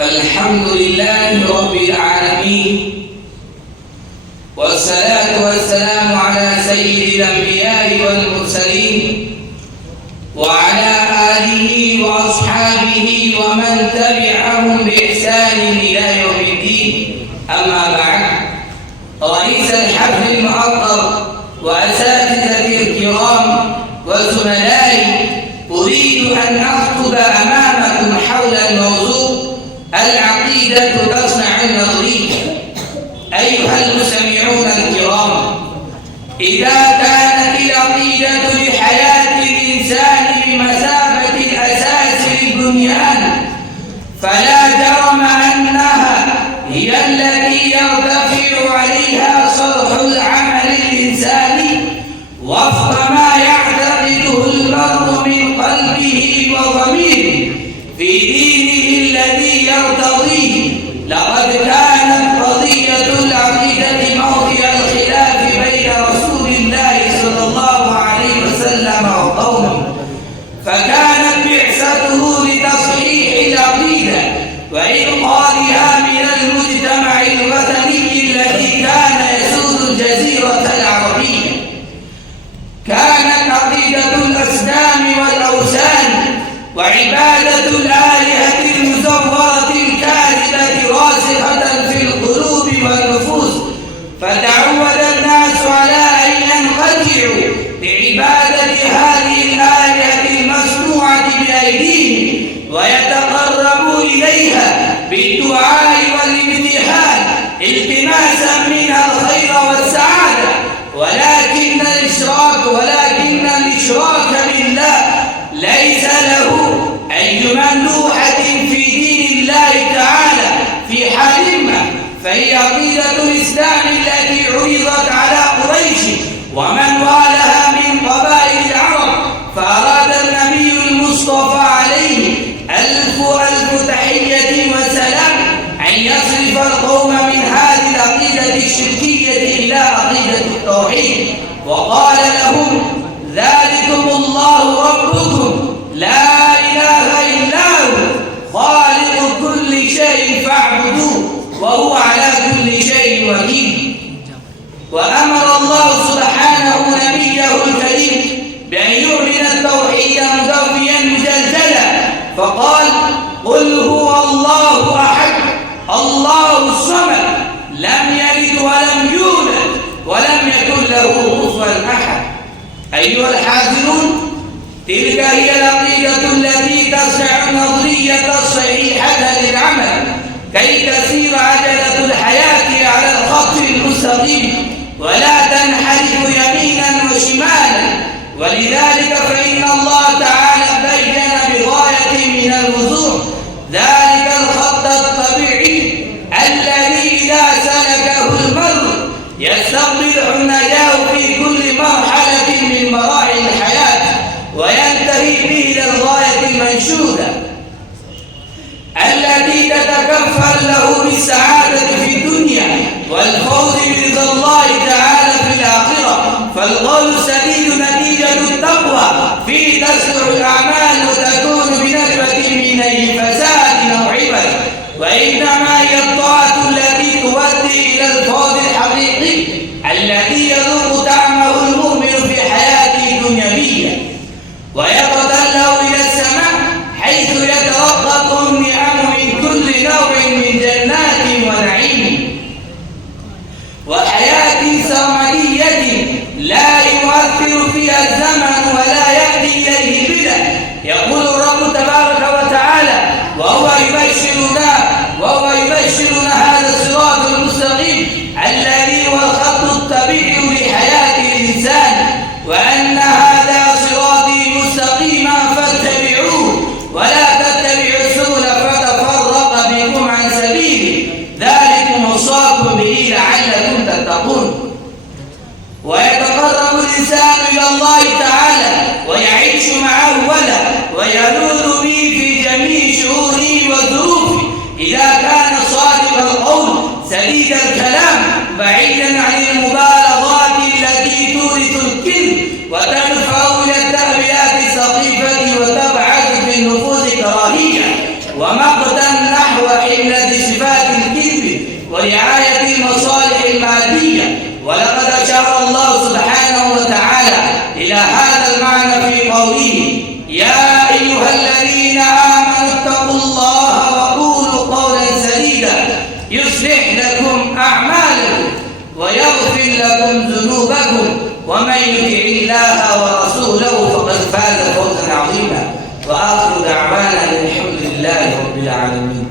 الحمد لله رب العالمين، والصلاة والسلام على سيد الأنبياء والمرسلين وعلى آله وأصحابه ومن تبعهم بإحسان إلى يوم الدين. أما بعد، رئيس الحفل المعطر وأساتذة الكرام وزملائي، أريد أن أخطب أمامكم حول الموضوع العقيدة تصنع النظرية. أيها المستمعون الكرام، إذا كانت العقيدة لحياة الإنسان بمثابة الأساس للبنيان، فلا جرم أنها هي التي يرتفع عليها سطح العمل الإنساني وفق ما يعتقده المرء من قلبه وضميره في دينه الذي يرتضيه. لقد كانت قضية العقيدة موضع الخلاف بين رسول الله صلى الله عليه وسلم وقومه، فكانت بعثته لتصحيح العقيدة وإنقاذها من المجتمع الوثني الذي كان يسود الجزيرة العربية. كانت عقيدة الأصنام والأوثان وعبادة الآلهة المزورة الكاذبة راسخة في القلوب والنفوس، فتعود الناس على أن ينقطعوا لعبادة هذه الآلهة المصنوعة بأيديهم ويتقربوا إليها بالدعاء والامتحان التماسا منها الخير والسعادة. ولكن الإشراك بالله ليس له أي مندوحة في دين الله تعالى في حال ما، فهي عقيدة الإسلام التي عرضت على قريش ومن والها من قبائل العرب، فأراد النبي المصطفى عليه ألف تحية وسلام أن يصرف القوم من هذه العقيدة الشركية إلى عقيدة التوحيد، وقال لهم: ذلكم الله ربكم لا إله إلا هو خالق كل شيء فاعبدوه وهو على كل شيء وكيل. وأمر الله سبحانه نبيه الكريم بأن يعلن التوحيد مدويا مجلجلا، فقال: قل هو الله أحد الله الصمد لم يلد ولم يولد ولم يكن له كفوا أحد. أيها الحاضرون، تلك هي العقيدة التي تصنع النظرية الصحيحة للعمل كي تسير عجلة الحياة على الخط المستقيم ولا تنحرف يمينا وشمالا. ولذلك فإن الله تعالى بين بغاية من الوضوح ذلك الخط الطبيعي الذي إذا سلكه المرء يستقبل النجاة في كل مرحلة من مراحل الحياة وينتهي به إلى الغاية المنشودة التي تتكفل له بالسعادة في الدنيا والفوز برضا الله تعالى في الآخرة. فالقول السديد نتيجة التقوى في تصلح الأعمال وتكون بنسبة من أي فساد أو عبث، وإنما هي الطاعة التي تؤدي إلى الفوز الحقيقي الذي يذوق طعمه المؤمن في حياته الدنيوية ويتطلع إلى السماء حيث يترقب النعم من كل نوع من جنات ونعيم وحياة سرمدية لا يؤثر فيها الزمن ولا يأتي إليه بلا. يقول الرب تبارك وتعالى وهو يبشرنا هذا الصراط المستقيم الذي هو الخط الطبيعي لحياة الإنسان، وأن هذا صراطي مستقيما فاتبعوه ولا تتبعوا السبل فتفرق بكم عن سبيله ذلكم وصاكم به لعلكم تتقون. ويتقرب الإنسان إلى الله تعالى ويعيش معه ويلوذ به في جميع شؤونه وظروفه إذا كان صادق القول سديد الكلام بعيدا عن المبالغات التي تورث الكذب وتدفع إلى التهويات السخيفة وتبعث في النفوس كراهية ومقتا نحو ورعاية المصالح المادية. ولقد أشار الله سبحانه وتعالى إلى هذا المعنى في قوله: يا أيها الذين آمنوا اتقوا الله وقولوا قولا سديدا يصلح لكم أعمالكم ويغفر لكم ذنوبكم ومن يطع الله ورسوله فقد فاز فوزا عظيما. وآخر دعوانا الحمد لله رب العالمين.